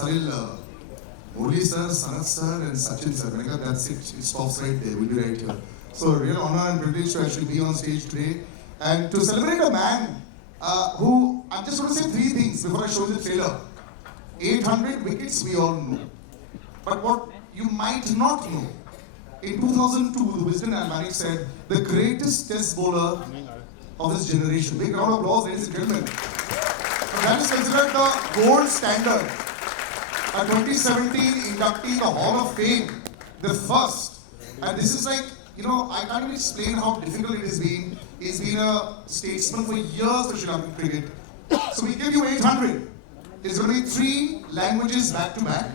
Salil, Murali sir, Sanat sir, and Sachin sir. That's it. It stops right there. We'll be right here. So, real honor and privilege to actually be on stage today and to celebrate a man who, I'm just going to say three things before I show the trailer. 800 wickets, we all know. But what you might not know, in 2002, the Wisden Albanic said, the greatest test bowler of this generation. Big round of applause, ladies and gentlemen. So that is considered the gold standard. A 2017 inductee in the Hall of Fame, the first. And this is like, you know, I can't even explain how difficult it has been. He's been a statesman for years for Sri Lankan cricket. So we give you 800. It's going to be 3 languages back to back.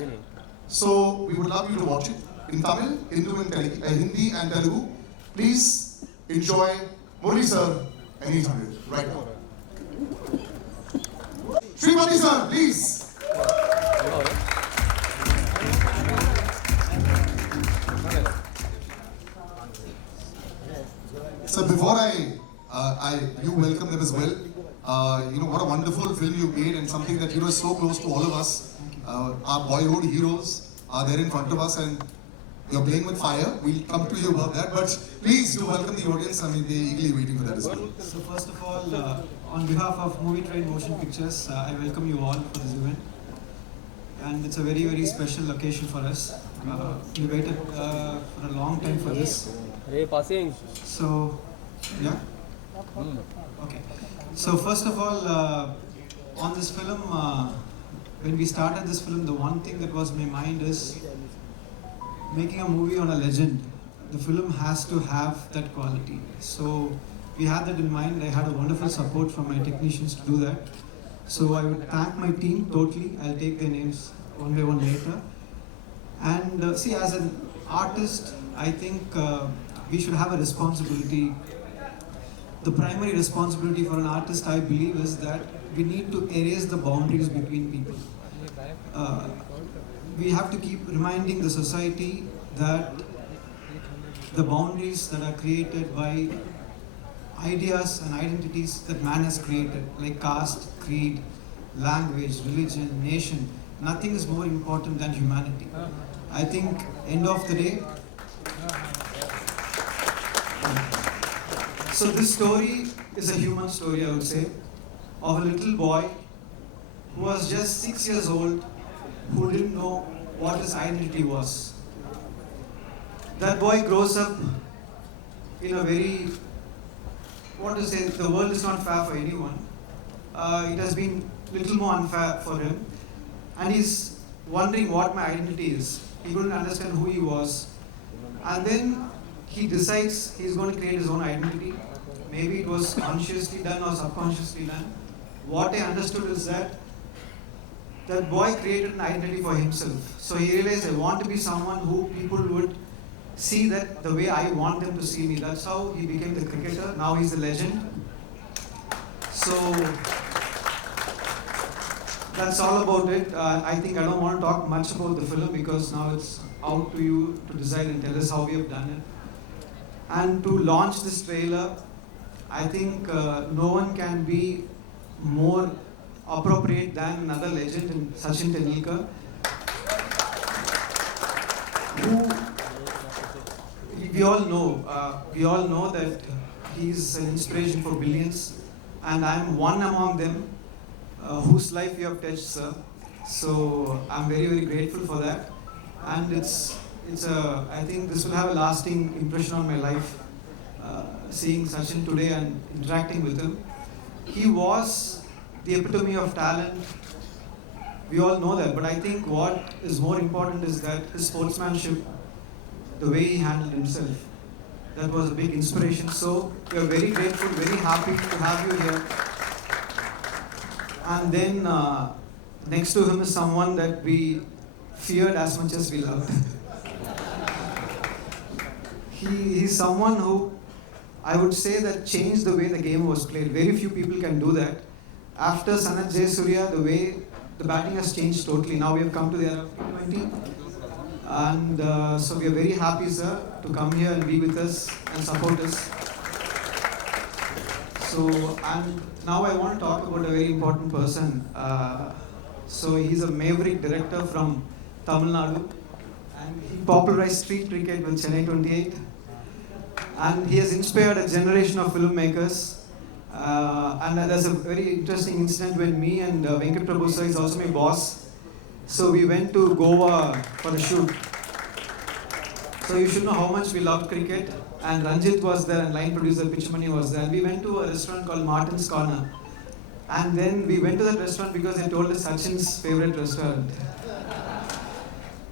So we would love you to watch it in Tamil, Hindi and Telugu. Please enjoy Murali sir and 800 right now. Srimati sir, please. So before you welcome them as well. You know, what a wonderful film you made and something that, you know, is so close to all of us. Our boyhood heroes are there in front of us and you're playing with fire. We'll come to you about that, but please do welcome the audience. I mean, they're eagerly waiting for that as well. So first of all, on behalf of Movie Train Motion Pictures, I welcome you all for this event. And it's a very, very special occasion for us. We waited for a long time for this. Hey, passing. So, yeah? Okay. So first of all, on this film, when we started this film, the one thing that was in my mind is making a movie on a legend. The film has to have that quality. So we had that in mind. I had a wonderful support from my technicians to do that. So I would thank my team totally. I'll take their names one by one later. And see, as an artist, I think we should have a responsibility. The primary responsibility for an artist, I believe, is that we need to erase the boundaries between people. We have to keep reminding the society that the boundaries that are created by ideas and identities that man has created, like caste, creed, language, religion, nation, nothing is more important than humanity. I think, end of the day, so this story is a human story, I would say, of a little boy who was just 6 years old, who didn't know what his identity was. That boy grows up in a very, what to say, the world is not fair for anyone. It has been little more unfair for him. And he's wondering what my identity is. He couldn't understand who he was. And then he decides he's going to create his own identity. Maybe it was consciously done or subconsciously done. What I understood is that that boy created an identity for himself. So he realized, I want to be someone who people would see that the way I want them to see me. That's how he became the cricketer. Now he's a legend. So that's all about it. I think I don't want to talk much about the film because now it's out to you to decide and tell us how we have done it. And to launch this trailer, I think no one can be more appropriate than another legend in Sachin Tendulkar, who we all know that he's an inspiration for billions, and I'm one among them whose life you have touched, sir. So I'm very, very grateful for that, and I think this will have a lasting impression on my life. Seeing Sachin today and interacting with him, he was the epitome of talent. We all know that, but I think what is more important is that his sportsmanship, the way he handled himself, that was a big inspiration. So we are very grateful, very happy to have you here. And then next to him is someone that we feared as much as we loved. He's someone who, I would say, that changed the way the game was played. Very few people can do that. After Sanat Jayasuriya, the way the batting has changed totally. Now we have come to the era 20. And so we are very happy, sir, to come here and be with us and support us. So, and now I want to talk about a very important person. So he's a maverick director from Tamil Nadu, and he popularized street cricket with Chennai 28, and he has inspired a generation of filmmakers. And there's a very interesting incident when me and Venkat Prabhu sir is also my boss. So we went to Goa for a shoot. So you should know how much we loved cricket. And Ranjit was there, and line producer Pichmani was there. And we went to a restaurant called Martin's Corner. And then we went to that restaurant because they told us Sachin's favorite restaurant.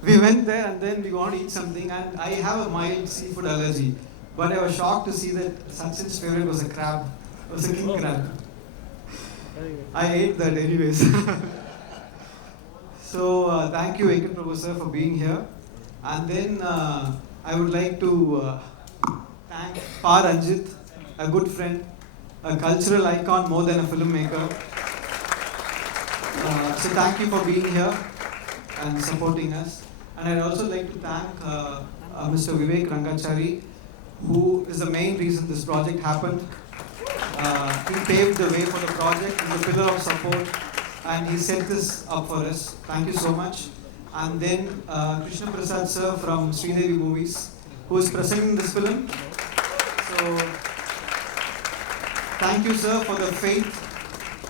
We went there and then we wanted to eat something, and I have a mild seafood allergy. But I was shocked to see that Sachin's favorite was a crab. It was a king crab. I ate that anyways. So thank you Venkat Prabhu sir for being here. And then I would like to thank Pa Ranjit, a good friend, a cultural icon more than a filmmaker. So thank you for being here and supporting us. And I'd also like to thank Mr. Vivek Rangachari, who is the main reason this project happened. He paved the way for the project, he's a pillar of support, and he set this up for us. Thank you so much. And then Krishna Prasad sir from Sridevi Movies, who is presenting this film. So thank you sir for the faith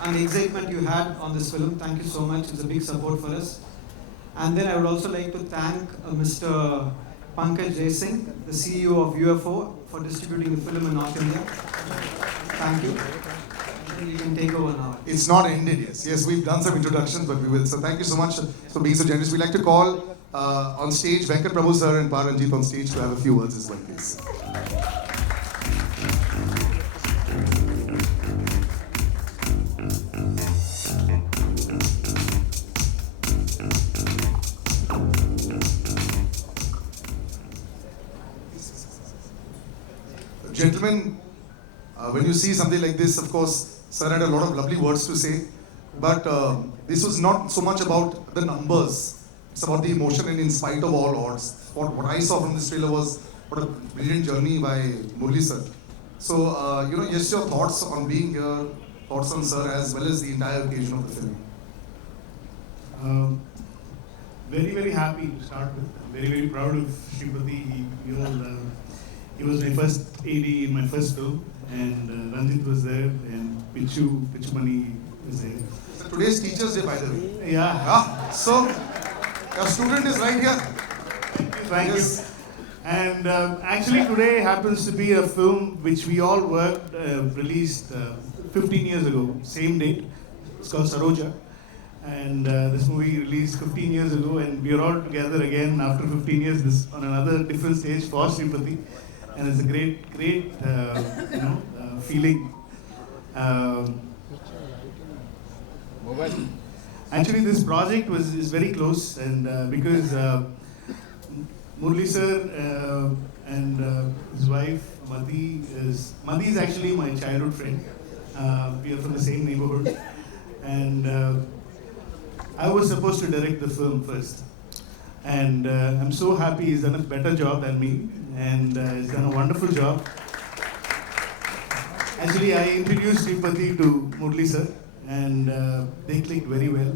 and the excitement you had on this film. Thank you so much, it's a big support for us. And then I would also like to thank Mr. Pankaj Jaising, the CEO of UFO, for distributing the film in North India. Thank you. And you can take over now. It's not ended, yes. Yes, we've done some introductions, but we will. So thank you so much for being so generous. We'd like to call on stage Venkat Prabhu sir and Pa Ranjit on stage to have a few words as well, please. Gentlemen, when you see something like this, of course, sir had a lot of lovely words to say, but this was not so much about the numbers. It's about the emotion, and in spite of all odds. What I saw from this trailer was what a brilliant journey by Murli sir. So, just your thoughts on being here, thoughts on sir, as well as the entire occasion of the film. Very, very happy to start with. Very, very proud of Shripati. He was my first AD in my first film, and Ranjit was there, and Pichmani was there. So today's Teachers Day, by the way. Yeah. So, your student is right here. Thank you. And actually today happens to be a film which we all worked, released 15 years ago, same date. It's called Saroja. And this movie released 15 years ago, and we are all together again after 15 years on another different stage for Shripati. And it's a great feeling. Actually, this project is very close, and because Murli sir and his wife Madhi is actually my childhood friend. We are from the same neighborhood, and I was supposed to direct the film first. And I'm so happy he's done a better job than me, and he's done a wonderful job. Actually, I introduced Shripati to Murli sir, and they clicked very well,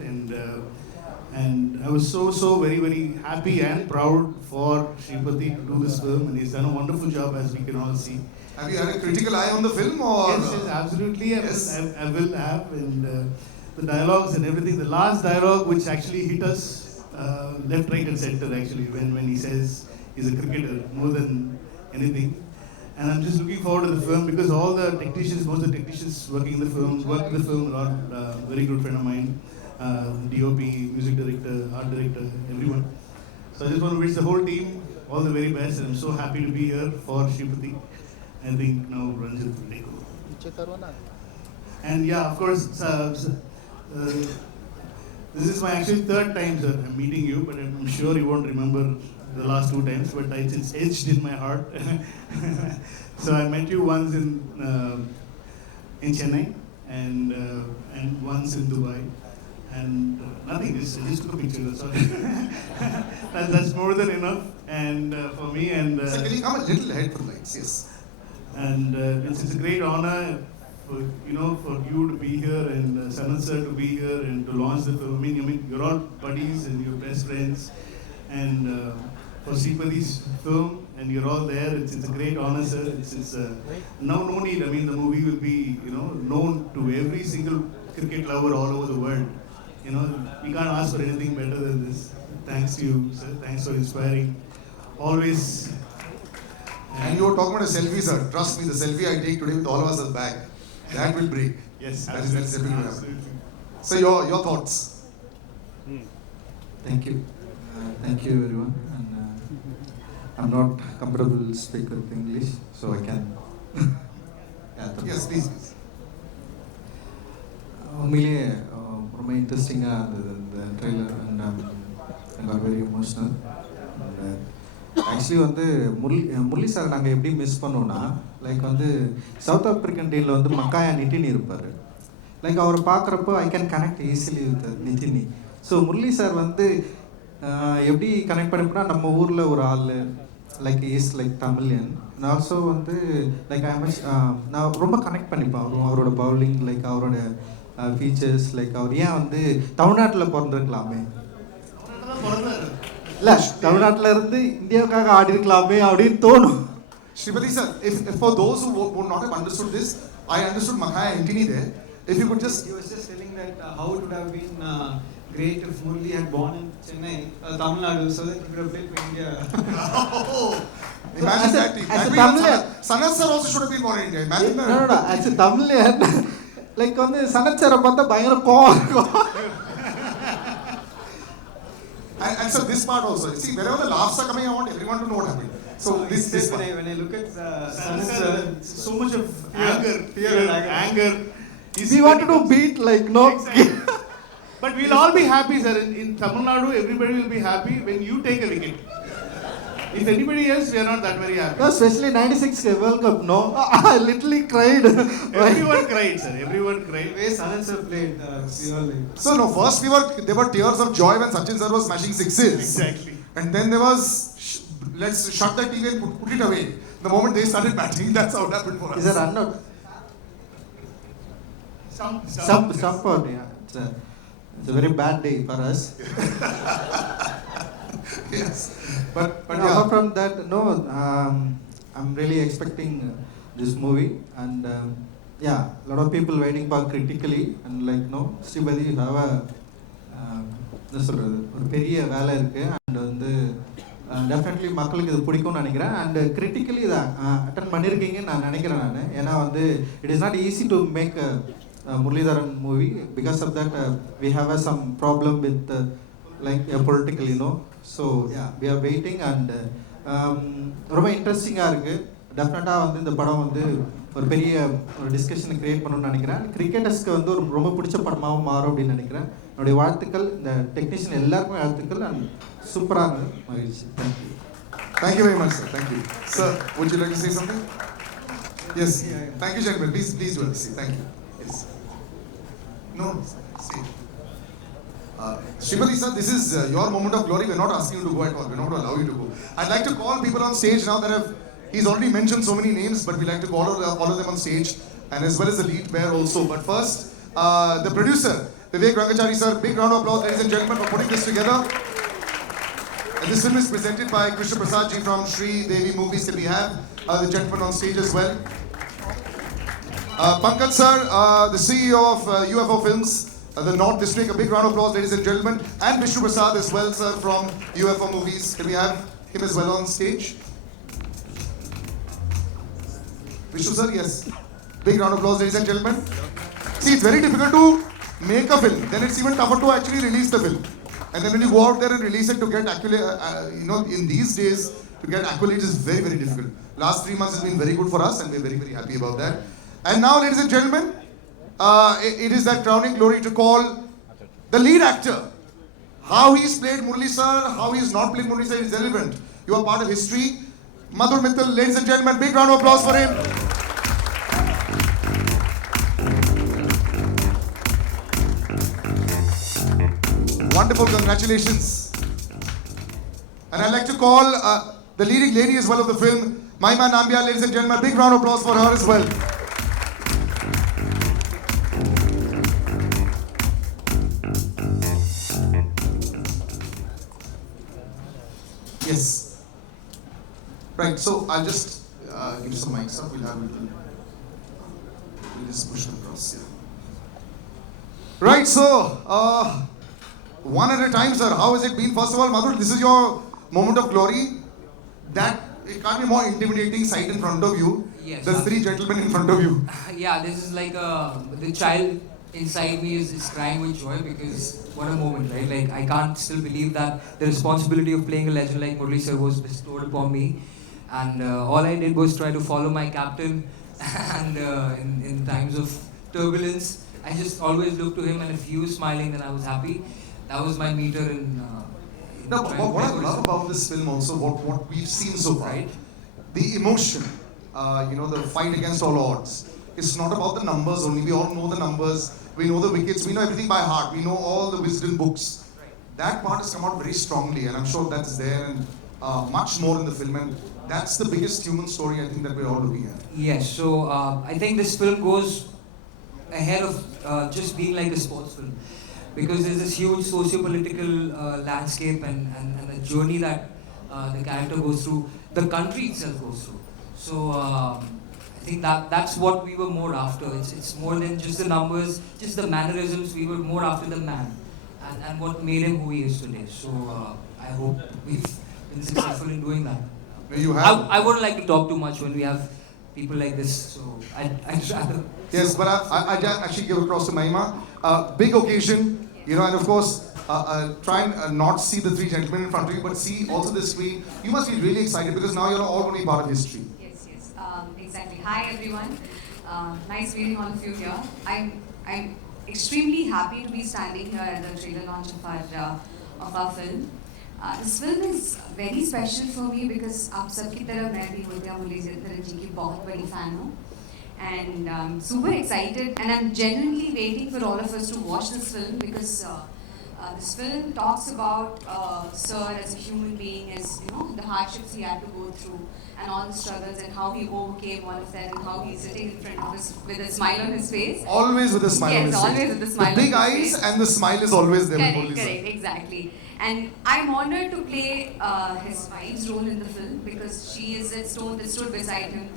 and I was so very, very happy and proud for Shripati to do this film, and he's done a wonderful job, as we can all see. Have you had a critical eye on the film, or? Yes, absolutely. I will have, and the dialogues and everything. The last dialogue, which actually hit us left, right, and center, actually, when he says he's a cricketer more than anything. And I'm just looking forward to the film, because all the technicians, most of the technicians working in the film, worked in the film, are very good friend of mine, DOP, music director, art director, everyone. So I just want to wish the whole team all the very best, and I'm so happy to be here for Shripati. I think now Ranjit will take over. And yeah, of course, this is my actually third time, sir, I'm meeting you, but I'm sure you won't remember the last two times, but it's etched in my heart. So I met you once in Chennai, and once in Dubai, and nothing, just took a picture, that's all. That's more than enough, and for me, and So can you come a little ahead for the lights? Yes. and it's a great honor for for you to be here and Sanat sir to be here and to launch the film. I mean, you're all buddies and you're best friends, and for Sripadi's film, and you're all there. It's a great honor, sir. It's no need. I mean, the movie will be known to every single cricket lover all over the world. We can't ask for anything better than this. Thanks to you, sir. Thanks for inspiring. Always. And you were talking about a selfie, sir. Trust me, the selfie I take today with all of us is back. That will break. Yes, That is definitely going to happen. absolutely. So your thoughts? Thank you. Thank you everyone. And I'm not comfortable to speak with English, so I can. Yes, please. உண்மையிலேயே ரொம்ப இன்ட்ரெஸ்டிங்காக இருந்தது இந்த trailer and I very emotional. Actually வந்து Murali sir நாங்கள் எப்படி miss பண்ணோன்னா, like வந்து சவுத் ஆப்ரிக்கன் டீமில் வந்து மக்காயா நிட்டினி இருப்பார். லைக் அவரை பார்க்குறப்போ I can connect easily with Nittini. So Murali sir வந்து எப்படி கனெக்ட் பண்ணிப்போனா, நம்ம ஊரில் ஒரு ஆள் லைக் இஸ் லைக் தமிழியன். நான் ஆல்சோ வந்து லைக் நான் ரொம்ப கனெக்ட் பண்ணிப்பேன் அவரோட பவுலிங், லைக் அவரோட ஃபீச்சர்ஸ். லைக் அவர் ஏன் வந்து தமிழ்நாட்டில் பிறந்திருக்கலாமே, இல்லை தமிழ்நாட்டில் இருந்து இந்தியாவுக்காக ஆடி இருக்கலாமே அப்படின்னு தோணும். Sripadi sir, if for those who would not have understood this, I understood Muthiah Muralidaran there. If you could just... He was just telling that how it would have been great if Murli had born in Chennai, Tamil Nadu, so that he could have played for India. Imagine that team. As a Tamilian, Sanat sir also should have been born in India. Imagine that. No. As a Tamilian, like வந்து சனத் சாரை பார்த்தா பயங்கர கோவம் இருக்கும். And so this part also. See, wherever the laughs are coming, I want everyone to know what happened. So this part. When I look at Sanat sir, so much of fear and anger. We want to do beat like no. Exactly. But we'll all be happy, sir. In Tamil Nadu, everybody will be happy when you take a wicket. If anybody else, we are not that very happy. No, especially 96 World Cup. No, I literally cried. Everyone cried, sir. Everyone cried. the way Sanat sir played, we were like... So no, first there were tears of joy when Sachin sir was smashing sixes. Exactly. And then there was, let's shut that TV and put it away. The moment they started batting, that's how it happened for us. Is there run out? Stump out, yeah. It's a very bad day for us. Yes. But Apart yeah. from that, no, I'm really expecting this movie, and yeah, a lot of people waiting for critically, and like no, Sripadi, you have a என்ன சொல்கிறது, ஒரு பெரிய வேலை இருக்குது. And வந்து definitely மக்களுக்கு இது பிடிக்கும்னு நினைக்கிறேன். அண்ட் கிரிட்டிக்கலி இதை அட்டன் பண்ணியிருக்கீங்கன்னு நான் நினைக்கிறேன் நான். ஏன்னா வந்து it is not easy to make Muralidaran movie. Because of that, we have some problem with like political, So yeah, we are waiting, and ரொம்ப இன்ட்ரெஸ்டிங்காக இருக்குது. டெஃபினட்டாக வந்து இந்த படம் வந்து ஒரு பெரிய ஒரு டிஸ்கஷனை க்ரியேட் பண்ணணும்னு நினைக்கிறேன். கிரிக்கெட்டர்ஸ்க்கு வந்து ஒரு ரொம்ப பிடிச்ச படமாகவும் மாறும் அப்படின்னு நினைக்கிறேன். என்னுடைய வாழ்த்துக்கள், இந்த டெக்னீஷியன் எல்லாருக்குமே வாழ்த்துக்கள். அண்ட் சூப்பராக இருந்தது, மகிழ்ச்சி. Thank you. Thank you very much, sir. Thank you. Sir, would you like to say something? Yes. Thank you, gentlemen. Please do it. Thank you. Yes. No, say. Sripadi sir, this is your moment of glory. We're not asking you to go at all. We're not going to allow you to go. I'd like to call people on stage now that he's already mentioned so many names, but we'd like to call all of them on stage, and as well as the lead pair also. But first, the producer, Vivek Rangachari sir, big round of applause, ladies and gentlemen, for putting this together. And this film is presented by Krishna Prasad ji from Sri Devi Movies. Can we have the gentleman on stage as well? Pankaj sir, the CEO of UFO Films, the North District. A big round of applause, ladies and gentlemen. And Vishnu Prasad as well, sir, from UFO Movies. Can we have him as well on stage? Vishnu sir, yes. Big round of applause, ladies and gentlemen. See, it's very difficult to make a film. Then it's even tougher to actually release the film. And then when you go out there and release it, to get in these days, to get accolades is very, very difficult. Last 3 months has been very good for us, and we're very, very happy about that. And now, ladies and gentlemen, it is that crowning glory to call the lead actor. How he's played Murali sir, how he's not played Murali sir is relevant. You are part of history. Madhur Mittal, ladies and gentlemen, big round of applause for him. Wonderful, congratulations. And I'd like to call the leading lady as well of the film, Mahima Nambiar, ladies and gentlemen, big round of applause for her as well. Yes. Right, so I'll just give some mics up. We'll just push them across here. Right, so one at a time, sir. How has it been? First of all, Madhur, this is your moment of glory. That it can't be more intimidating sight in front of you. Yes. There's three gentlemen in front of you. Yeah, this is like the child inside me is crying with joy because what a moment, right? Like I can't still believe that the responsibility of playing a legend like Murali sir was bestowed upon me, and all I did was try to follow my captain, and in times of turbulence, I just always looked to him, and if he was smiling, then I was happy. That was my meter in. Now, trying to what I play love Murali sir. about this film also, what we've seen so far, Right. the emotion, the fight against all odds. It's not about the numbers only. We all know the numbers. We know the wickets. We know everything by heart. We know all the wisdom books. That part has come out very strongly, and I'm sure that's there and much more in the film. And that's the biggest human story I think that we're all looking at. Yes, so I think this film goes ahead of just being like a sports film because there's this huge socio-political landscape and a journey that the character goes through, the country itself goes through. So I think that's what we were more after. It's more than just the numbers, just the mannerisms. We were more after the man and what made him who he is today. So I hope we've been successful in doing that. You have. I wouldn't like to talk too much when we have people like this, so I'd rather. Yes, but I actually give across to Mahima. Big occasion, and of course, try and not see the three gentlemen in front of you, but see also the screen. You must be really excited because now you're all going to be part of history. Yes, exactly. Hi everyone. Nice meeting all of you here. I'm extremely happy to be standing here at the trailer launch of our film. This film is very special for me because आप सबकी तरह मैं भी मुथिया मुरलीधरन जी की बहुत बड़ी fan हूँ, and super excited, and I'm genuinely waiting for all of us to watch this film because this film talks about Sir as a human being, as the hardships he had to go through and all the struggles and how he overcame all of that and how he's sitting in front of us with a smile on his face. Always with a smile on his face. Yes, always with a smile The big on his eyes face. and the smile is always there. Correct, exactly. And I'm honored to play his wife's role in the film because she is a stone that stood beside him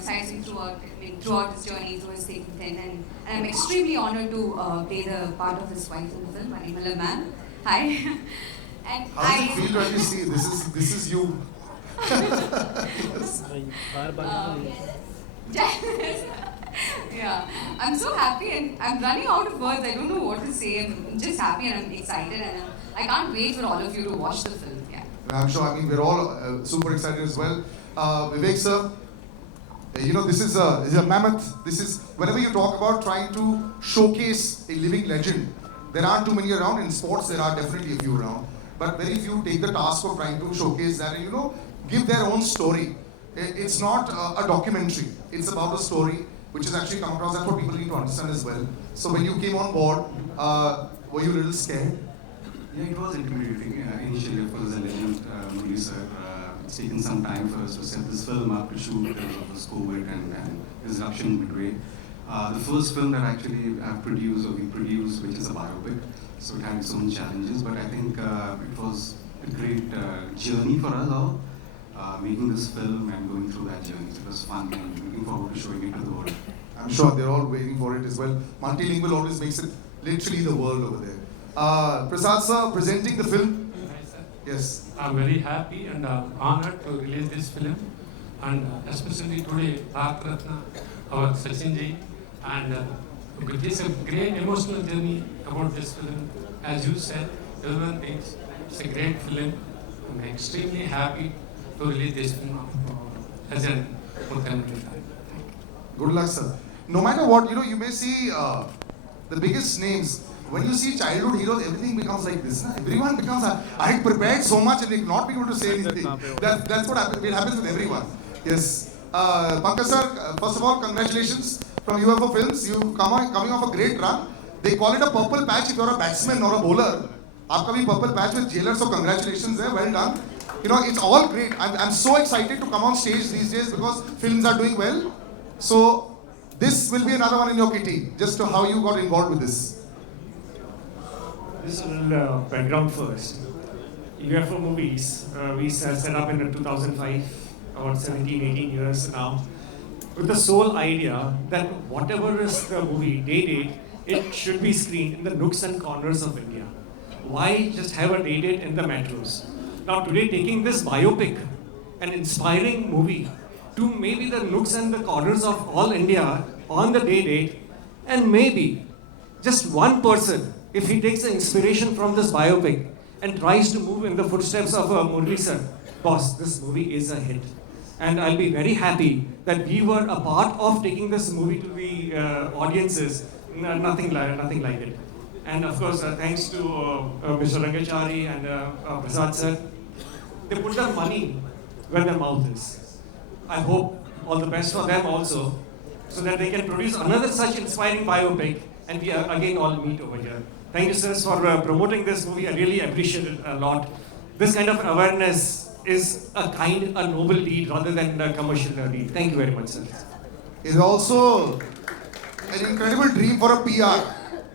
throughout his journey, through his thick and thin. And I'm extremely honored to play the part of his wife in the film, Manimala ma'am. Hi. And How does it feel when you see this is you? Yeah, I'm so happy and I'm running out of words. I don't know what to say. I'm just happy and I'm excited and I can't wait for all of you to watch the film. Yeah. I'm sure. I mean, we're all super excited as well. Vivek sir, this is a mammoth. This is whenever you talk about trying to showcase a living legend, there aren't too many around. In sports, there are definitely a few around, but very few take the task of trying to showcase that and give their own story. It's not a documentary. It's about a story which has actually come across. That's what people need to understand as well. So when you came on board, were you a little scared? Yeah, it was intimidating. Initially, of course, the legend, Murali sir, it's taken some time for us to set this film up to shoot because of this COVID and disruption midway. The first film that actually I've produced or we produced, which is a biopic, so it had its own challenges, but I think it was a great journey for us all, making this film and going through that journey. It was fun and looking forward to showing it to the world. I'm sure they're all waiting for it as well. Multilingual always makes it literally the world over there. Prasad sir, presenting the film. Hi, sir. Yes. I'm very happy and honored to release this film, and especially today, Bharat Ratna, our Sachin ji, and it is a great emotional journey about this film. As you said, everyone thinks it's a great film. I'm extremely happy to release this film of Legend Muthiah Muralidaran. Good luck, sir. No matter what, you may see the biggest names. When you see childhood heroes, everything becomes like this. Everyone becomes, I had prepared so much and not be able to say anything. That's what happens. It happens with everyone. Yes. Pankaj sir, first of all, congratulations from UFO Films. You coming off a great run. They call it a purple patch if you're a batsman or a bowler. Aapka bhi purple patch with Jailer, so congratulations there. Well done. It's all great. I'm so excited to come on stage these days because films are doing well. So this will be another one in your kitty. Just to how you got involved with this. This is a little background first. UFO movies, we set up in 2005, about 17, 18 years now, with the sole idea that whatever is the movie, day, it should be screened in the nooks and corners of India. Why just have a day in the metros? Now today, taking this biopic, an inspiring movie, to maybe the nooks and the corners of all India on the day, and maybe just one person, if he takes the inspiration from this biopic and tries to move in the footsteps of Murli sir, boss, this movie is a hit. And I'll be very happy that we were a part of taking this movie to the audiences. Nothing like it. And of course, thanks to Mr. Rangachari and Prasad sir, they put their money where their mouth is. I hope all the best for them also, so that they can produce another such inspiring biopic, and we again all meet over here. Thank you, sirs, for promoting this movie. I really appreciate it a lot. This kind of awareness is a noble deed rather than a commercial deed. Thank you very much, sir. It's also an incredible dream for a PR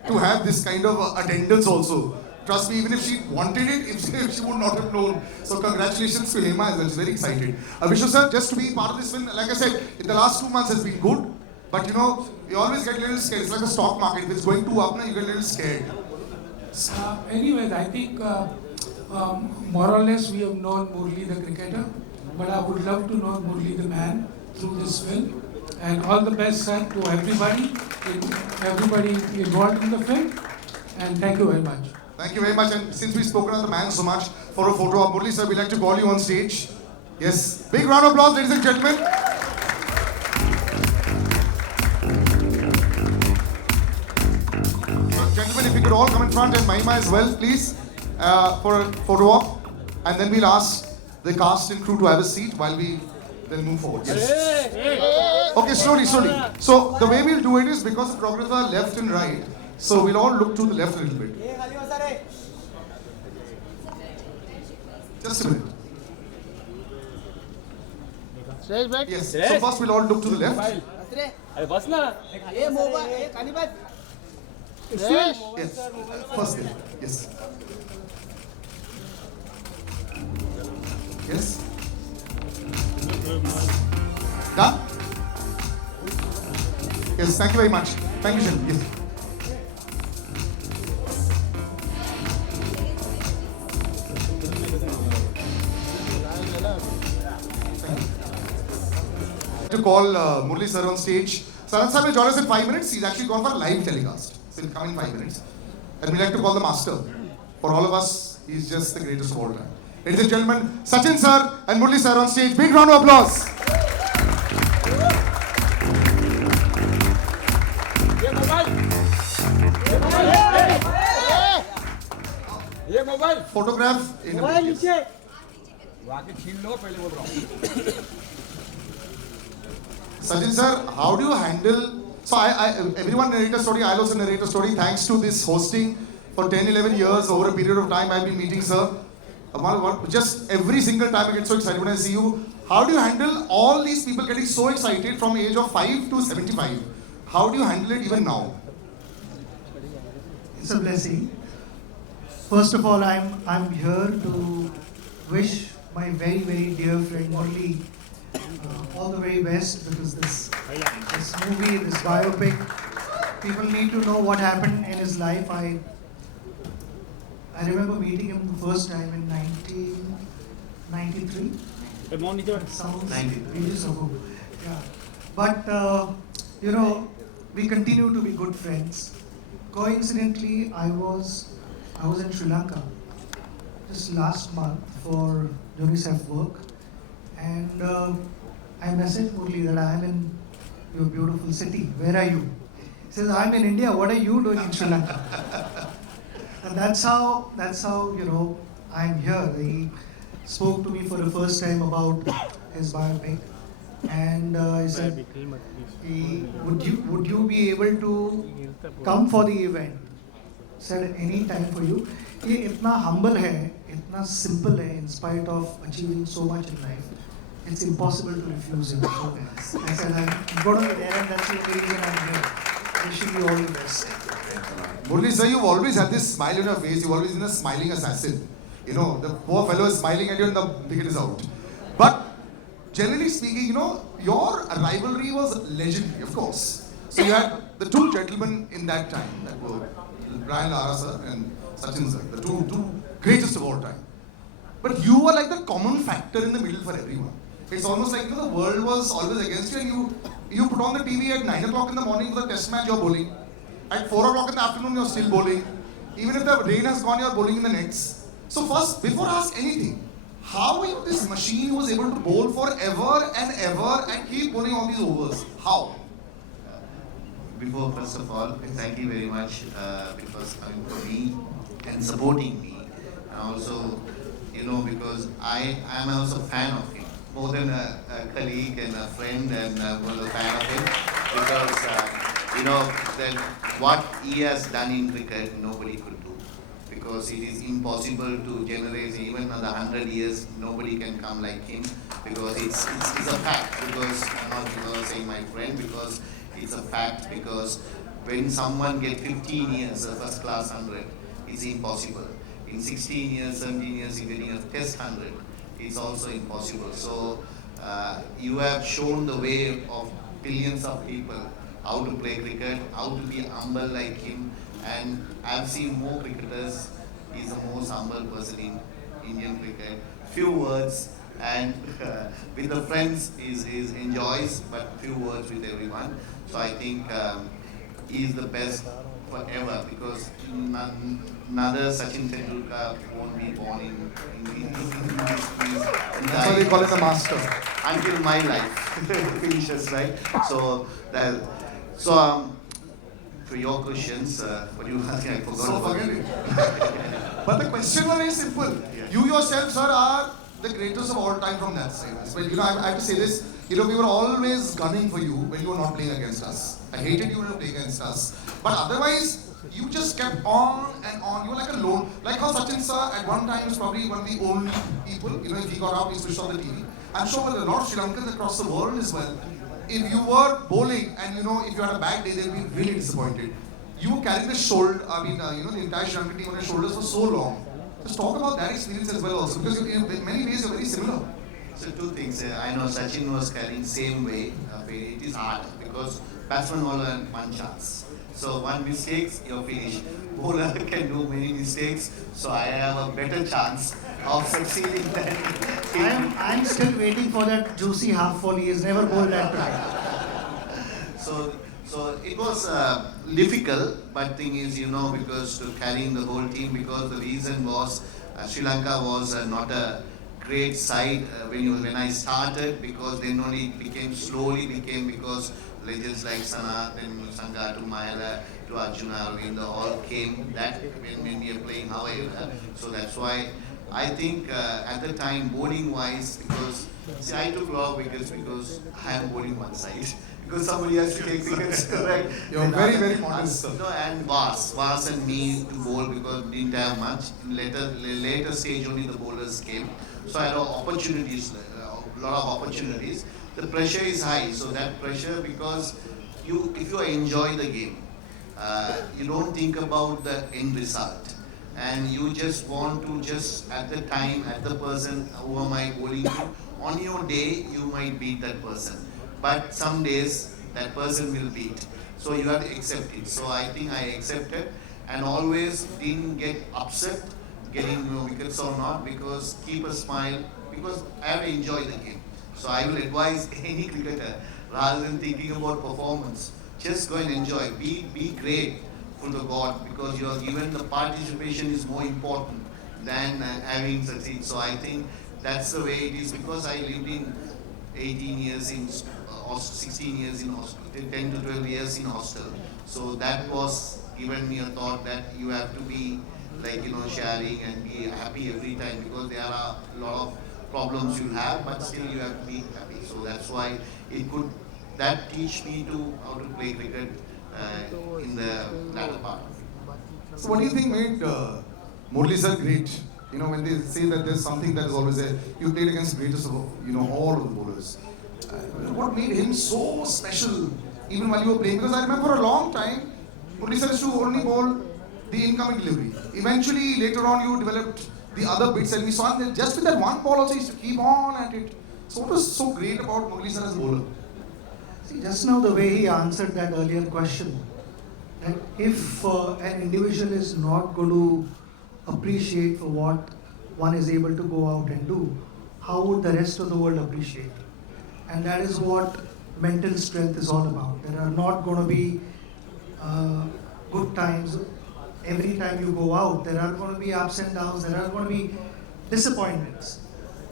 to have this kind of attendance also. Trust me, even if she wanted it, if she would not have known. So congratulations to Hema as well. She's very excited. Vishnu sir, just to be part of this film, like I said, in the last 2 months has been good. But you know, you always get a little scared. It's like a stock market. If it's going too up now, you get a little scared. Anyways, I think more or less we have known Murli the cricketer, but I would love to know Murli the man through this film. And all the best, sir, to everybody involved in the film. And thank you very much. Thank you very much. And since we've spoken of the man so much, for a photo of Murli sir, we'd like to call you on stage. Yes. Big round of applause, ladies and gentlemen. So, gentlemen, if you could all come in front, and Mahima as well, please, for a photo op. And then we'll ask the cast and crew to have a seat while we then move forward. Yes. Okay, slowly. So the way we'll do it is, because the progress are left and right, so we'll all look to the left a little bit. Just a minute. Yes. So first we'll all look to the left. Yes. First thing. Yes. Yes. Done? Yes, thank you very much. Thank you, sir. Yes. To call Murli sir on stage. Saran sir will join us in 5 minutes. He's actually gone for a live telecast. So he'll come in 5 minutes. And we'd like to call the master. For all of us, he's just the greatest of all time. Ladies and gentlemen, Sachin sir and Murli sir on stage. Big round of applause. Photograph in a Sachin sir, how do you handle... So everyone narrate a story, I'll also narrate a story. Thanks to this hosting for 10, 11 years, over a period of time I've been meeting sir. Just every single time I get so excited when I see you. How do you handle all these people getting so excited from the age of 5 to 75? How do you handle it even now? It's a blessing. First of all, I'm here to wish my very, very dear friend Murli all the very best, because this movie, this biopic, people need to know what happened in his life. I remember meeting him the first time in 1993. Sounds ages ago. Yeah. But you know, we continue to be good friends. Coincidentally, I was in Sri Lanka just last month for UNICEF work, and I messaged Murli that I am in your beautiful city. Where are you? He says, I'm in India. What are you doing in Sri Lanka? And that's how you know I'm here. He spoke to me for the first time about his biopic, and he said, would you be able to come for the event? Said any time for you. He itna humble hai, itna simple hai, in spite of achieving so much in life. It's impossible to refuse him. So I said, I'm going to be there, and that's the only reason I'm here. Wishing you all the best. Murli sir, you've always had this smile on your face. You've always been a smiling assassin. You know, the poor fellow is smiling at you and the wicket is out. But generally speaking, you know, your rivalry was legendary, of course. So you had the two gentlemen in that time that were Brian Lara sir and Sachin sir, the two greatest of all time. But you were like the common factor in the middle for everyone. It's almost like, you know, the world was always against you, and you put on the TV at 9 o'clock in the morning for the test match, you're bowling. At 4 o'clock in the afternoon, you're still bowling. Even if the rain has gone, you're bowling in the nets. So first, before I ask anything, how are you this machine who was able to bowl forever and ever and keep bowling all these overs? How? Before, first of all, thank you very much because coming for me and supporting me. And also, you know, because I am also a fan of him. More than a colleague and a friend, and was a fan of him. Because, you know, that what he has done in cricket, nobody could do. Because it is impossible to generate even another 100 years, nobody can come like him. Because it's a fact. Because I'm not saying my friend, because it's a fact. Because when someone gets 15 years, a first class 100, it's impossible. In 16 years, 17 years, in getting a test 100, it's also impossible. So you have shown the way of billions of people how to play cricket, how to be humble like him. And I've seen more cricketers. He's the most humble person in Indian cricket. Few words, and with the friends is enjoys, but few words with everyone. So I think he's the best forever, because another Sachin Tendulkar won't be born in That's why they call it a master. until my life finishes, right? So for your questions, what you asking, I forgot. So forget it. But the question was very simple. Yeah. You yourself, sir, are the greatest of all time from that side. Well, you know, I have to say this. You know, we were always gunning for you when you were not playing against us. I hated you when you were playing against us. But otherwise, you just kept on and on. You were like a lone. Like how Sachin sir at one time was probably one of the only people, you know, if he got out, he switched on the TV. I'm sure with a lot of Sri Lankans across the world as well, if you were bowling and, you know, if you had a bad day, they'll be really disappointed. You were carrying the shoulder, you know, the entire Sri Lankan team on your shoulders for so long. Just talk about that experience as well also, because in many ways you're very similar. So two things. I know Sachin was carrying same way. It is hard because batsman will learn one chance. So one mistake, you're finished. Bowler can do many mistakes, so I have a better chance of succeeding than him. I'm still waiting for that juicy half volley. He's never bowled that to So it was difficult, but thing is, you know, because to carrying the whole team, because the reason was Sri Lanka was not a great side when I started, because then only slowly became because legends like Sanath and Sangha to Mayala to Arjuna Arvind all came that when we are playing Hawaii. So that's why I think at the time bowling wise, because see, I took a lot of wickets because I am bowling one side. Because somebody has to take wickets, correct? You're very, very modest, sir. No, and Vas and me to bowl because we didn't have much. In later stage only the bowlers came. So I had opportunities, a lot of opportunities. The pressure is high, so that pressure, because if you enjoy the game, you don't think about the end result. And you just want to just at the time, at the person who am I bowling to, on your day you might beat that person. But some days that person will beat. So you have to accept it. So I think I accepted and always didn't get upset getting wickets or not, because keep a smile, because I have to enjoy the game. So I will advise any cricketer, rather than thinking about performance, just go and enjoy. Be great for the God, because you are given the participation is more important than having succeed. So I think that's the way it is, because I lived in 18 years in 16 years in hostel, 10 to 12 years in hostel. So that was given me a thought that you have to be like, you know, sharing and be happy every time, because there are a lot of problems you have, but still you have to be happy. So that's why that teach me to how to play cricket in the latter part. So what do you think made Murali sir great? You know, when they say that there's something that is always there, you played against the greatest of, you know, all of the bowlers. What made him so special, even while you were playing? Because I remember for a long time, Murali sir used to only bowl the incoming delivery. Eventually, later on, you developed the other bits, and we saw him just with that one ball also he used to keep on at it. So what was so great about Murali sir as a bowler? See, just now the way he answered that earlier question, that if an individual is not going to appreciate for what one is able to go out and do, how would the rest of the world appreciate? And that is what mental strength is all about. There are not going to be good times every time you go out. There are going to be ups and downs. There are going to be disappointments.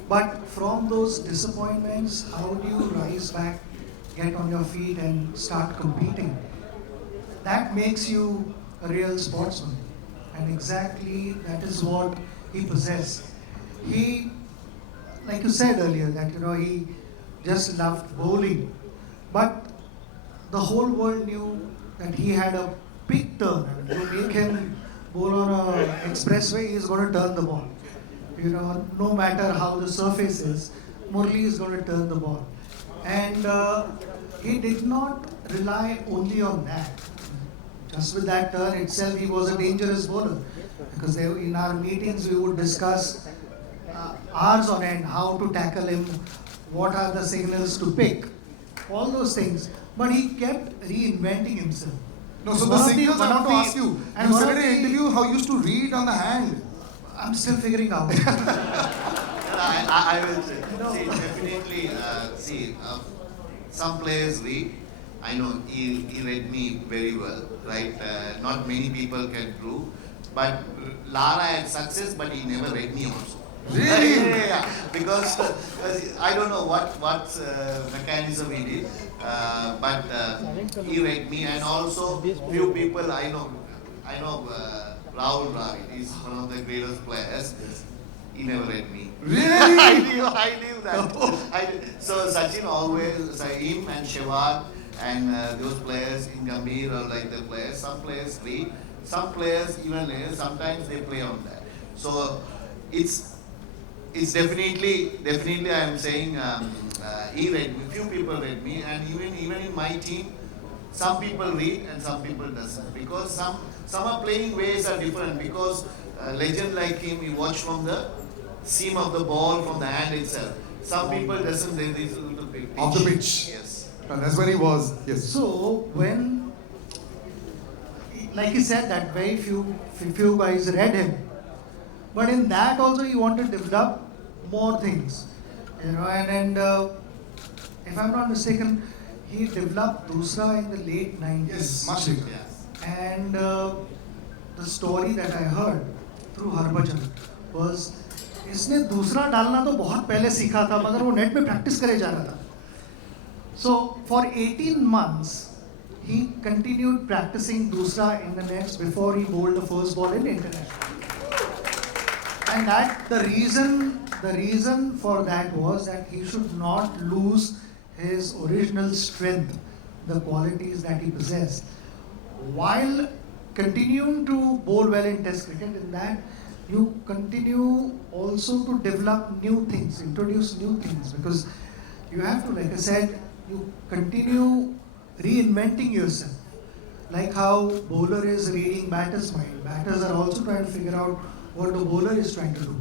But from those disappointments, how do you rise back, get on your feet and start competing? That makes you a real sportsman. And exactly that is what he possessed. He, like you said earlier, that he just loved bowling. But the whole world knew that he had a big turn. I mean, you make him bowl on an expressway, he's going to turn the ball. No matter how the surface is, Murali is going to turn the ball. And he did not rely only on that. Just with that turn itself, he was a dangerous bowler. Because in our meetings, we would discuss hours on end how to tackle him, what are the signals to pick, all those things. But he kept reinventing himself. No, so the signals I want to ask you. You said in an interview how you used to read on the hand. I'm still figuring out. I will say, definitely, some players read. I know he read me very well, right? Not many people can prove. But Lara had success, but he never read me also. Really? Yeah. Because I don't know what mechanism he did, but he read me, and also few people I know Rahul Dravid is one of the greatest players. He never read me. Really? I knew that. So Sachin always, him and Shewak and those players in Gambhir are like the players. Some players read, some players even sometimes they play on that. So it's definitely I am saying he read me. Few people read me, and even in my team, some people read and some people doesn't, because some are playing ways are different. Because a legend like him, he watch from the seam of the ball, from the hand itself. Some people doesn't. They little bit Off the pitch. Yes. And that's where he was. Yes. So when, like he said, that very few guys read him, but in that also he wanted to develop more things, and if I'm not mistaken, he developed Dusra in the late 90s. Yes, much later. Yeah. And the story that I heard through Harbhajan was, इसने दूसरा डालना तो बहुत पहले सीखा था, मगर वो नेट में प्रैक्टिस करे जा रहा था. So for 18 months, he continued practicing Dusra in the nets before he bowled the first ball in international. And that the reason for that was that he should not lose his original strength, the qualities that he possessed, while continuing to bowl well in Test cricket. In that, you continue also to develop new things, introduce new things, because you have to, like I said, you continue reinventing yourself. Like how bowler is reading batter's mind, batters are also trying to figure out what the bowler is trying to do.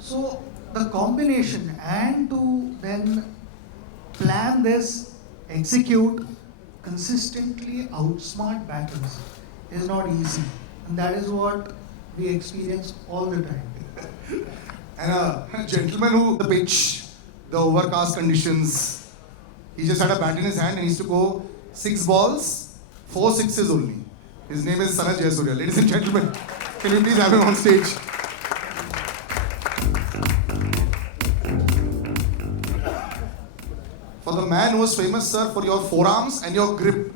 So the combination, and to then plan this, execute, consistently outsmart batters is not easy. And that is what we experience all the time. And a gentleman who, the pitch, the overcast conditions, he just had a bat in his hand and he used to go 6 balls, 4 sixes only. His name is Sanat Jayasuriya. Ladies and gentlemen, can you please have him on stage? For the man who was famous, sir, for your forearms and your grip.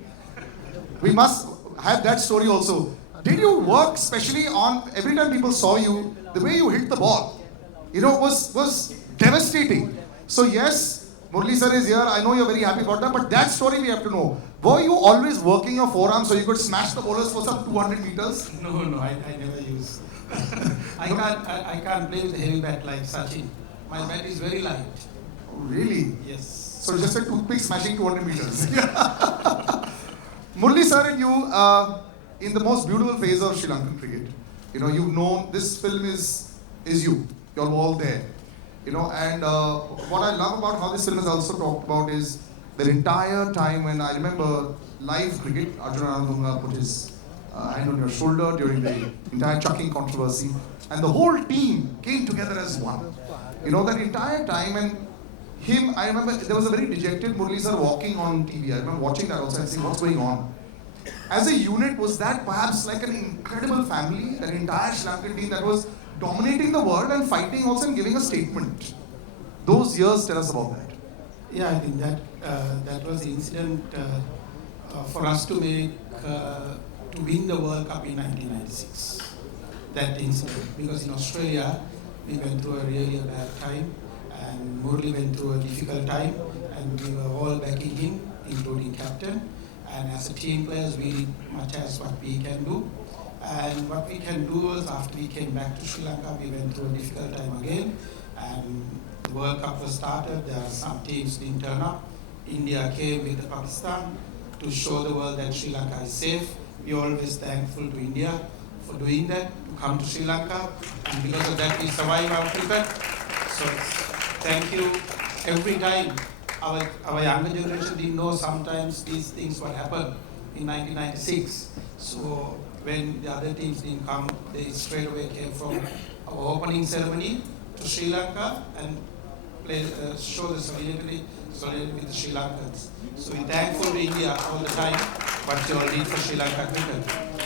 We must have that story also. Did you work specially on, every time people saw you, the way you hit the ball, was devastating. So yes, Murali sir is here. I know you're very happy about that, but that story we have to know. Were you always working your forearms so you could smash the bowlers for some 200 meters? No, I never use. I can't play with a heavy bat like Sachin. My bat is very light. Oh, really? Yes. So just a toothpick smashing 200 meters. Murali sir and you, in the most beautiful phase of Sri Lankan cricket, you've known this film is is you. You're all there. And what I love about how this film is also talked about is the entire time when I remember live cricket, Arjuna Anandunga put his hand on your shoulder during the entire chucking controversy, and the whole team came together as one. That entire time, and him, I remember there was a very dejected Murali sir walking on TV. I remember watching that also and saying, what's going on? As a unit, was that perhaps like an incredible family, an entire Sri Lankan team that was dominating the world and fighting also and giving a statement? Those years, tell us about that. Yeah, I think that was the incident for us to make to win the World Cup in 1996. That incident, because in Australia we went through a really bad time, and Murali went through a difficult time, and we were all backing him, including captain. And as a team players, we did much as what we can do. And what we can do was, after we came back to Sri Lanka, we went through a difficult time again. And the World Cup was started. There are some teams didn't turn up. India came with Pakistan to show the world that Sri Lanka is safe. We're always thankful to India for doing that, to come to Sri Lanka. And because of that, we survived our cricket. So thank you. Every time, our younger generation didn't know sometimes these things would happen in 1996. So when the other teams didn't come, they straight away came from our opening ceremony to Sri Lanka and show the solidarity with the Sri Lankans. So we're thankful to India all the time what you all did for Sri Lanka cricket.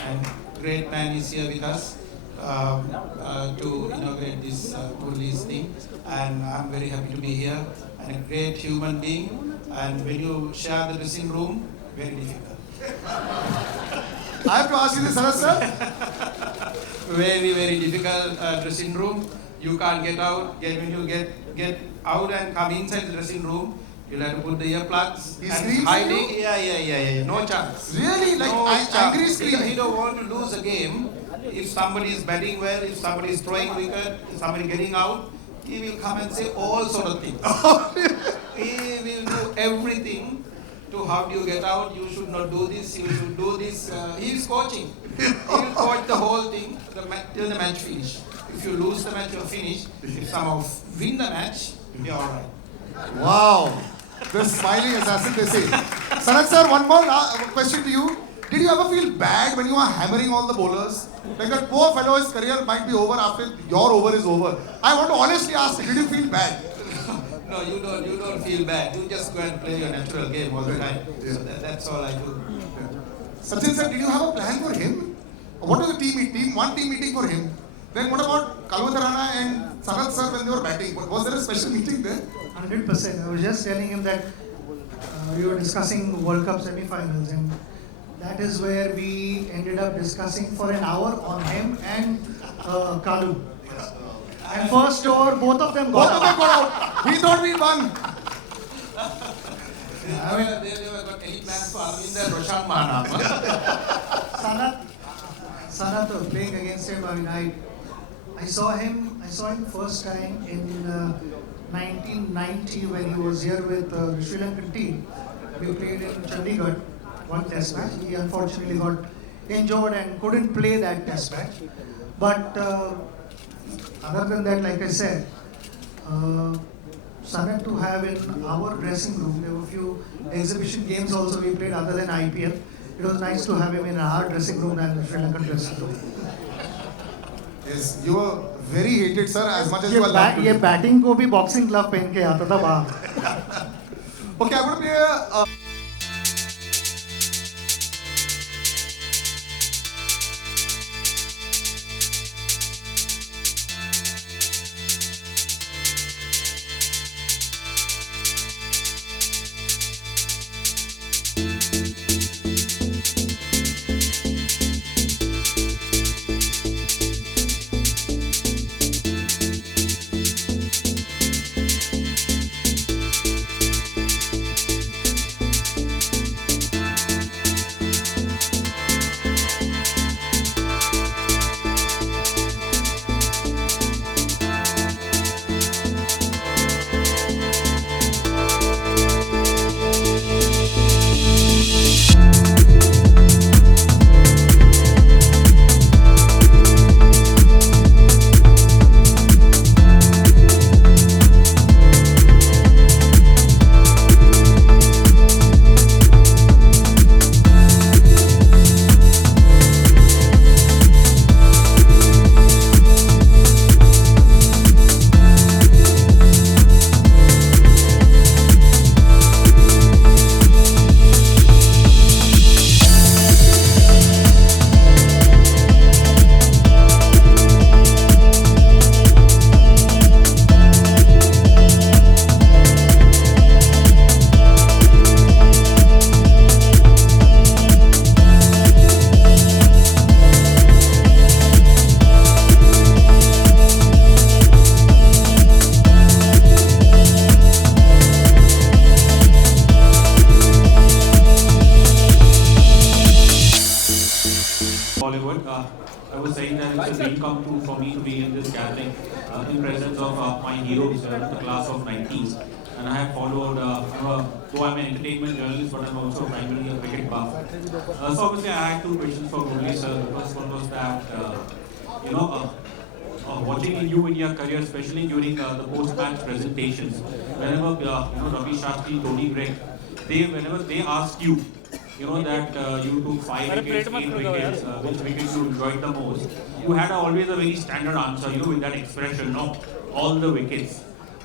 And great man is here with us to inaugurate this Murali's thing. And I'm very happy to be here. And a great human being. And when you share the dressing room, very difficult. I have to ask you this, Sarat sir. Very, very difficult dressing room. You can't get out. When you get out and come inside the dressing room, you'll have to put the earplugs. He and screams hiding. at you? Yeah. No chance. Really? Like no angry chance. scream? He don't want to lose a game. If somebody is batting well, if somebody is throwing wicket, if somebody getting out, he will come and say all sort of things. He will do everything to how do you get out, you should not do this, you should do this. He is coaching. He will coach the whole thing till the match finish. If you lose the match, you're finished. If somehow win the match, you're alright. Wow. The smiling assassin, they say. Sarat sir, one more question to you. Did you ever feel bad when you were hammering all the bowlers? Like that poor fellow, his career might be over after your over is over. I want to honestly ask, did you feel bad? No, you don't feel bad. You just go and play your natural game all the time. Yeah. So that's all I do. Sachin sir, did you have a plan for him? What was the one team meeting for him? Then what about Kalwatarana and Sarat sir when they were batting? Was there a special meeting there? 100%. I was just telling him that we were discussing World Cup semi-finals, and that is where we ended up discussing for an hour on him and Kalu. And first over, both of them got out. He thought we won. They were got any plans for Arvind and Roshan Mahanam. Sanat was playing against him. I mean, I saw him first time in 1990 when he was here with the Sri Lankan team. We played in Chandigarh, one test match. He unfortunately got injured and couldn't play that test match. But other than that, like I said, Sanat to have in our dressing room, there were a few exhibition games also we played other than IPL. It was nice to have him in our dressing room than the Sri Lankan dressing room. Yes, you were very hated, sir, as much as you were loved. ये batting को भी boxing glove पहन के आता था बाहर. Okay, I'm going to play a was saying that it's a dream come true for me to be in this gathering in presence of my heroes, the class of 90s. And I have followed, though I'm an entertainment journalist, but I'm also primarily a cricket buff. So obviously I had two questions for Murali sir. The first one was that, watching you in your career, especially during the post-match presentations, whenever Ravi Shastri, Tony Gregg, whenever they asked you, that you took 5 wickets, 8 wickets, which wickets you enjoyed the most, you had always a very standard answer, with that expression, no, all the wickets.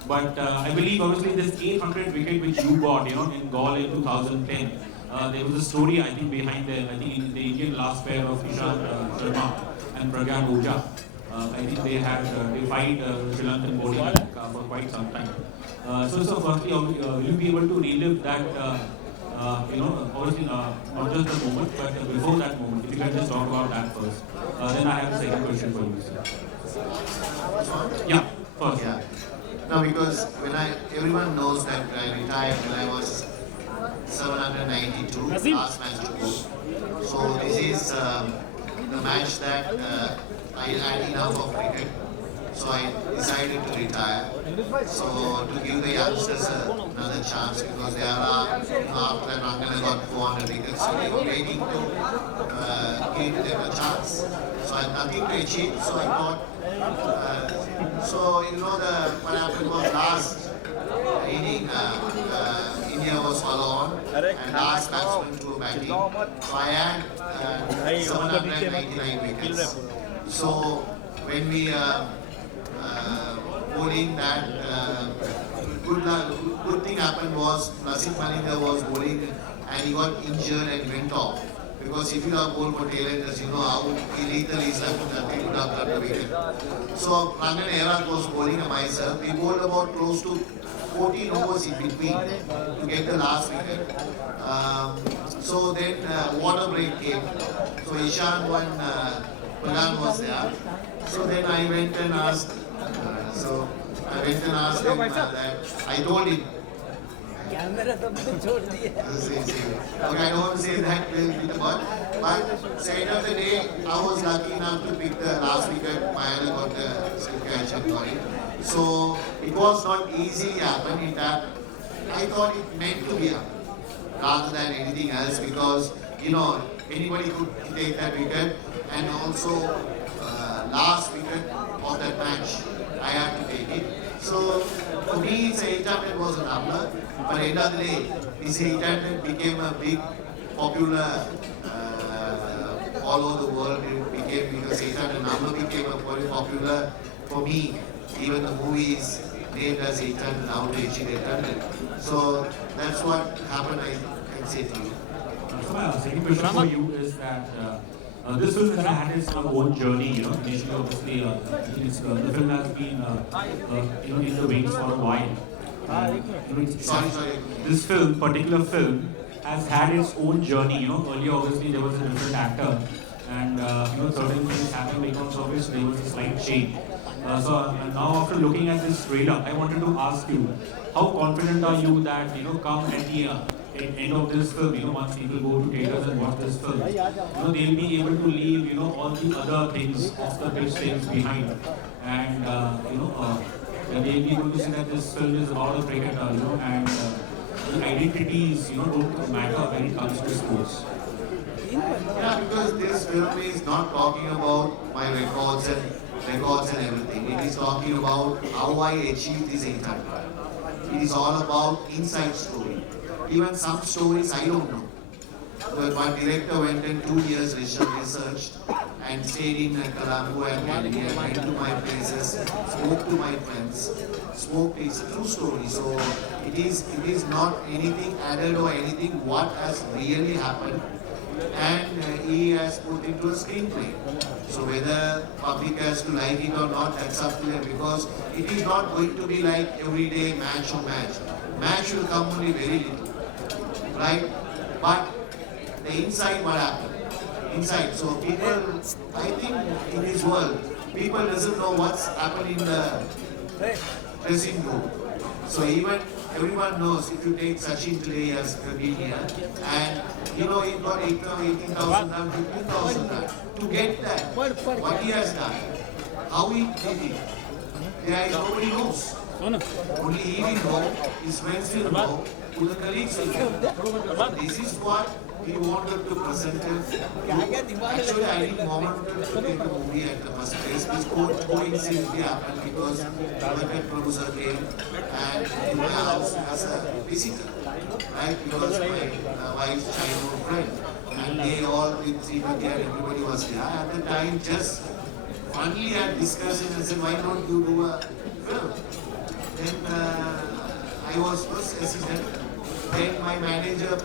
But I believe obviously this 800 wicket which you got, in Gaul in 2010, there was a story I think behind the Indian last pair of Ishant Sharma and Pragyan Oja. I think they fight Sri Lankan bowling for quite some time. So firstly, will you be able to relive that, obviously not just the moment, but before that moment, if you can just talk about that first. Then I have a second question for you, sir. Yeah, first. Yeah. No, because everyone knows that I retired when I was 792, last match to go. So this is the match that I had enough of cricket. So I decided to retire. So to give the youngsters another chance, because they are after that Rangana got 400 wickets, so they were waiting to give them a chance. So I had nothing to achieve, so I thought. What happened was last inning, India was follow on, and last batsman to batting. So I had 799 wickets. So when we bowling that, good thing happened was Nasim Malinga was bowling and he got injured and went off. Because if you have bowled for tailenders, you know how lethal is that he would have done the wicket. So Rangan Ehrat was bowling myself. We bowled about close to 14 overs in between to get the last wicket. So then water break came. So Ishan when Pragan was there. So then I went and asked. Him that I told him. Okay, I don't want to say that but end of the day, I was lucky enough to pick the last wicket. Mayala got the slip catch and got it. So it was not easily happened. I thought it meant to be happen rather than anything else, because anybody could take that wicket, and also last wicket of that match I had to take it. So for me, it's 800 was a number, but end of the day, this 800 became a big popular all over the world. It became, because 800 number became a very popular for me. Even the movie is named as 800 now to achieve 800. So that's what happened. I can say to you. So my second question for you is that. This film has had its own journey, initially obviously the film has been in the wings for a while. This particular film has had its own journey, earlier obviously there was a different actor, and certain things happened because of which there was a slight change. So now after looking at this trailer, I wanted to ask you, how confident are you that come at the end of this film, once people go to theaters and watch this film, they'll be able to leave, all the other things, off the pitch things behind, and they'll be able to see that this film is about a cricketer, and the identities, don't matter when it comes to sports. Yeah, because this film is not talking about my records and everything. It is talking about how I achieved this 800. It is all about inside story. Even some stories I don't know. But my director went and 2 years researched and stayed in Colombo and Delhi and went to my places, spoke to my friends, it's a true story. So it is not anything added or anything what has really happened, and he has put into a screenplay. So whether public has to like it or not, that's up to them, because it is not going to be like everyday match or match. Match will come only very little. Right? But the inside, what happened? Inside. So people, I think in this world, people doesn't know what's happening in the dressing room. So even everyone knows if you take Sachin today, he has 13 here, and he got 18,000 runs, 15,000 runs. To get that, what he has done, how he did it, nobody knows. Only he will know, his friends will know, the colleagues will know. This is what we wanted to present it. Actually, I didn't want to take the movie at the first place. This coincidentally happened because the producer came and in my house as a visitor, right? Because my wife's childhood friend. And they all with Srimati and everybody was there. At the time, just finally had discussion and said, why don't you do a film? Then I was first assistant. Then my manager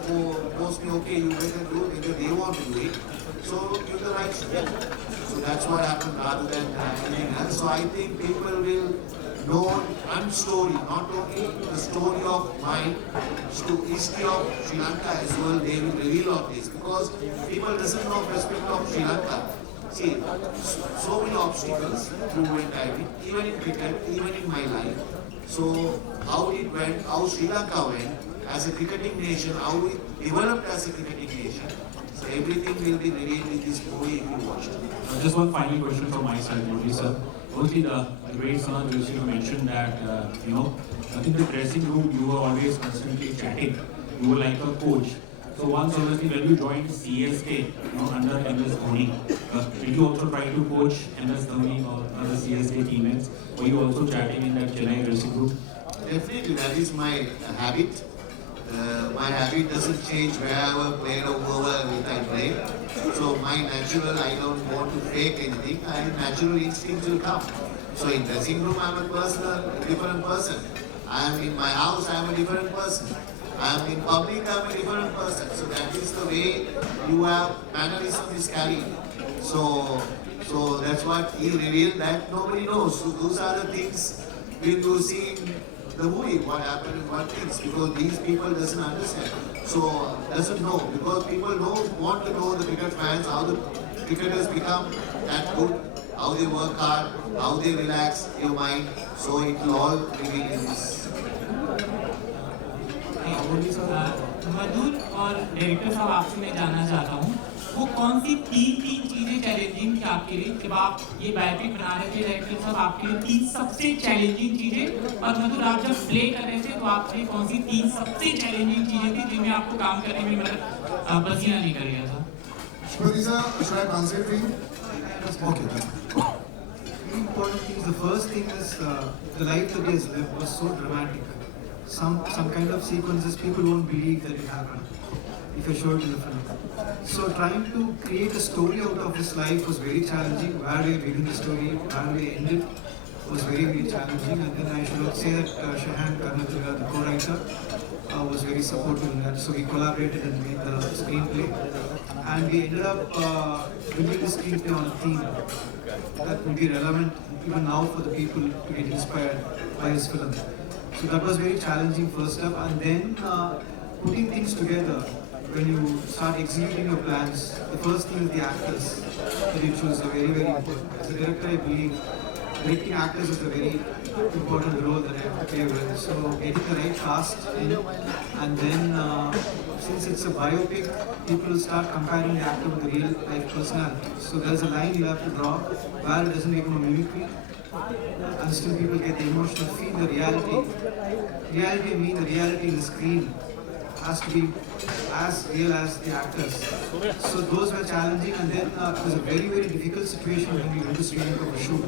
posed me, okay, you better do it because they want to do it. So give the rights to them. So that's what happened rather than anything else. So I think people will know one story, not only the story of mine, history of Sri Lanka as well, they will reveal all this. Because people doesn't know respect of Sri Lanka. See, so many obstacles through time, even in cricket, even in my life. So how it went, how Sri Lanka went as a cricketing nation, how we developed as a cricketing nation. So everything will be revealed in this movie if you watch it. Just one final question from my side, Murali sir. Firstly, the great Sanat Joshi mentioned that, in the dressing room, you were always constantly chatting. You were like a coach. So once obviously when you joined CSK, under MS Dhoni, did you also try to coach MS Dhoni or other CSK teammates? Were you also chatting in that Chennai dressing room? Definitely, that is my habit. My habit doesn't change wherever, where or whoever I play. So my natural, I don't want to fake anything. My natural instinct will come. So in dressing room, I'm a different person. I am in my house, I am a different person. I am in public, I am a different person. So that is the way you have mannerism is carried. So that's what he revealed that nobody knows. So those are the things when you see in the movie, what happened and what things, because these people doesn't understand. So doesn't know, because people want to know the cricket fans, how the cricketers become that good, how they work hard, how they relax your mind. So it will all reveal in this. मधुर और director साहब आपसे मैं जानना चाहता हूँ वो कौन सी तीन चीजें चैलेंजिंग थी आपके लिए जब आप ये बायोपिक बना रहे थे डायरेक्टर साहब आपके लिए तीन सबसे चैलेंजिंग चीजें और मधुर आप जब प्ले कर रहे थे तो आपके कौन सी तीन सबसे चैलेंजिंग चीजें थी जिनमें आपको काम करने में मतलब पसीना नहीं कर गया था? Should I translate for you? Okay. The important things. The first thing is the life that he has lived was so dramatic. Some kind of sequences people won't believe that it happened if I show it in the film. So trying to create a story out of his life was very challenging. Where we begin the story, where we end it was very, very challenging. And then I should say that Shahan Karnataka, the co-writer, was very supportive in that. So we collaborated and made the screenplay. And we ended up building the screenplay on a theme that will be relevant even now for the people to get inspired by his film. So that was very challenging first step, and then putting things together. When you start executing your plans, the first thing is the actors that you choose are very, very important. As a director, I believe directing actors is a very important role that I have to play with. So getting the right cast in, and then since it's a biopic, people will start comparing the actor with the real life personality. So there's a line you have to draw where it doesn't become a mimicry. And still people get the emotional feel, the reality. Reality means the reality in the screen has to be as real as the actors. So those were challenging, and then it was a very, very difficult situation when we went to Sri Lanka for shoot.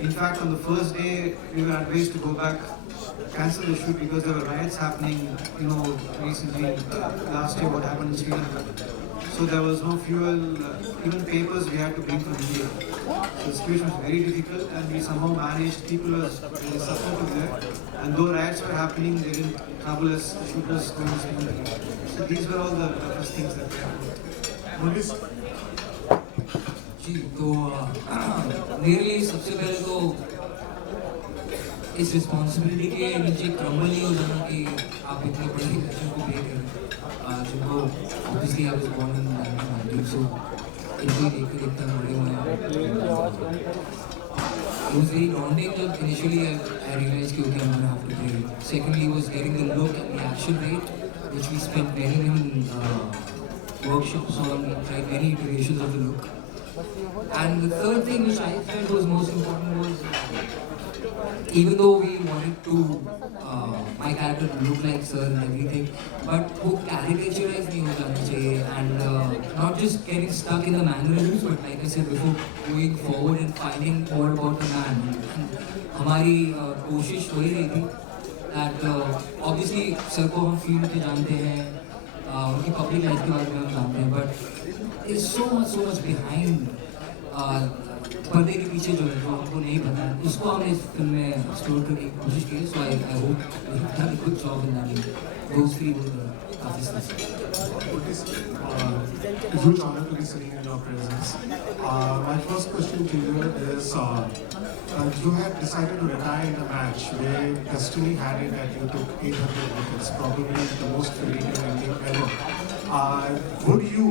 In fact, on the first day, we were advised to go back, cancel the shoot because there were riots happening, recently, last year what happened in Sri Lanka. So there was no fuel, even papers we had to bring from India. So the situation was very difficult, and we somehow managed, people were supportive there. And though riots were happening, they didn't trouble us, the shoot was going smoothly. So these were all the toughest things that we happened. जी तो मेरे लिए सबसे पहले तो इस responsibility के नीचे crumble नहीं हो जाना कि आप इतने बड़े बच्चों को पे करें जिनको ऑब्वियसली आप इस बॉन्ड में सो इतनी देखते देखते बड़े हुए हैं it was very daunting जब initially I realized कि okay I'm gonna have to play it. Secondly was getting the look and the action rate, which we spent many workshops on, tried many iterations of the look. And the third thing which I felt was most important was, even though we wanted to my character to look like sir and everything, but वो caricaturized नहीं हो जाना चाहिए, and not just getting stuck in the mannerisms, but like I said before, going forward and finding more about the man. And हमारी कोशिश वही रही थी that obviously sir को हम फील्ड पे जानते हैं, उनकी पब्लिक लाइफ के बारे में हम जानते हैं, but there's so much behind पर्दे के पीछे जो है, जो हमको नहीं पता है, उसको हमने इस फिल्म में एक्सप्लोर करने की कोशिश की है. So I hope we have done a good job in that. Those three were काफी huge honor to be sitting in your presence. My first question to you is, you had decided to retire in a match where destiny had it that you took 800 wickets, probably the most filigree ending ever. Would you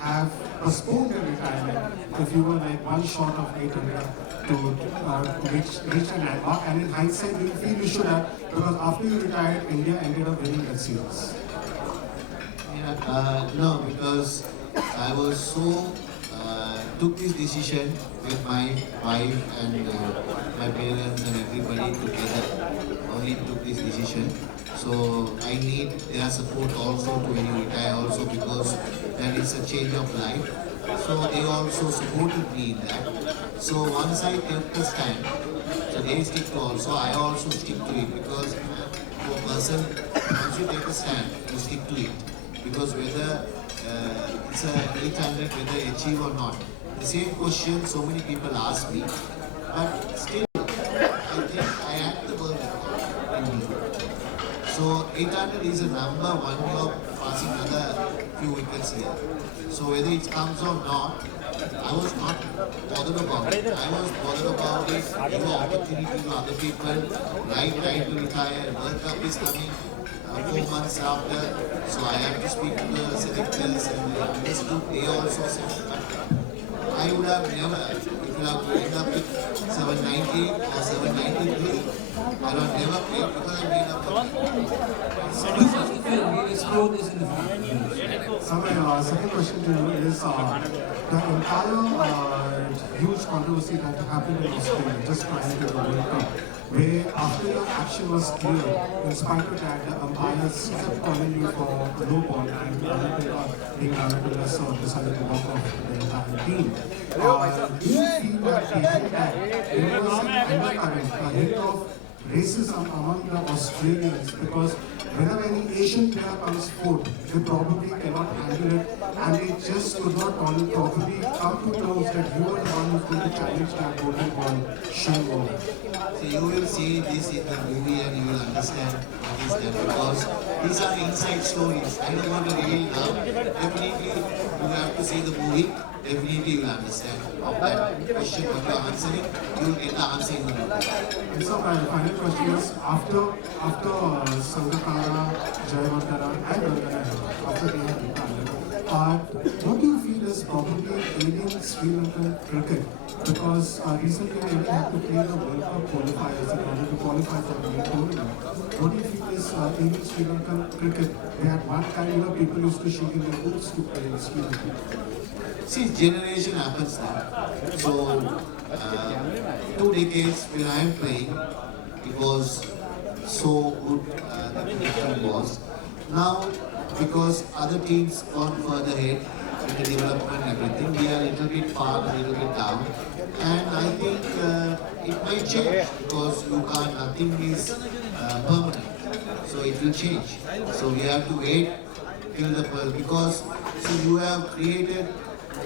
have postponed your retirement if you were like one short of 800 to reach a landmark? And in hindsight, do you feel you should have, because after you retired, India ended up winning that series? No, because I was so took this decision with my wife and my parents and everybody together. Only took this decision. So I need their support also to when you retire also, because that is a change of life. So they also supported me in that. So once I kept the stand, so they stick to also, I also stick to it, because to a person, once you take a stand, you stick to it. Because whether it's a 800, whether achieve or not, the same question so many people ask me, but still I think I had the world record in me. So 800 is a number, one year passing another few wickets here. So whether it comes or not, I was not bothered about it. I was bothered about it, give opportunity to other people, right time to retire, World Cup is coming 4 months after, so I have to speak to the selectors and they understood, they also said, but I would have never, if you have to end up with 790 or 793, I would have never played because I made up the My second question to you is, the entire huge controversy that happened in Australia just prior to the World Cup, where after your action was clear, in spite of that, the umpires kept calling you for a low ball and being Arabella decided to walk off the entire team. Do you feel that behind that there was an undercurrent, a hint of racism among the Australians, because whenever any Asian player comes forth, they probably cannot handle it and they just could not probably come to terms that you are the one who's going to challenge that golden ball shame over. So you will see this in the movie and you will understand what is that, because these are inside stories. I don't want to reveal now. Definitely you have to see the movie. Definitely you will understand of that question what you are answering. You will get the answer in the movie. And so my final question is, after Sangakkara, Jayawardena and Vandana, after they have retired, what do you feel is probably ailing Sri Lankan cricket? Because recently they had to play the World Cup qualifiers in order to qualify for the main tournament. What do you feel is ailing Sri Lankan cricket? They had one time, people used to shake in their boots to play Sri Lankan. See, generation happens now. So, 2 decades when I am playing, it was so good, the connection was. Now, because other teams gone further ahead in the development and everything, we are a little bit far, a little bit down. And I think it might change, because you can't, nothing is permanent. So it will change. So we have to wait till the, because so you have created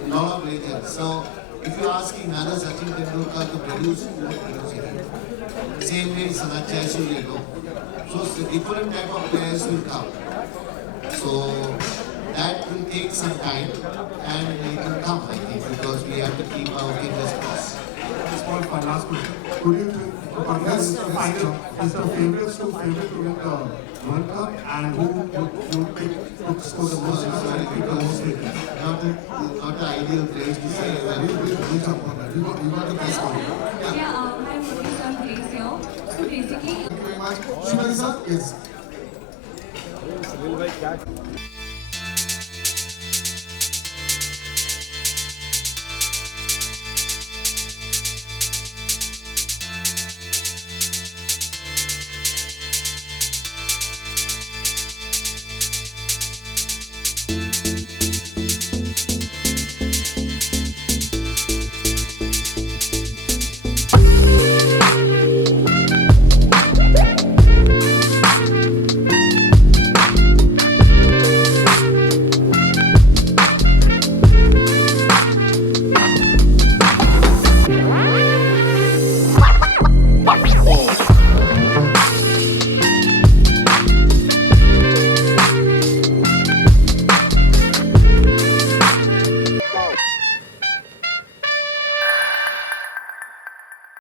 a lot of legends. So if you're asking another Sachin Tendulkar to produce, who would produce it? Same way Sanachai will go. So different type of players will come. So that will take some time and it will come, I think, because we have to keep our fingers crossed. Just one last question. Could you is the favorites to win the World Cup, and who would pick to score the most? Not the ideal place to say. We'll jump on that. You got the press call. Yeah, I'm Muthiah from Grace here. So basically, Thank you very much. Shivani sir, yes.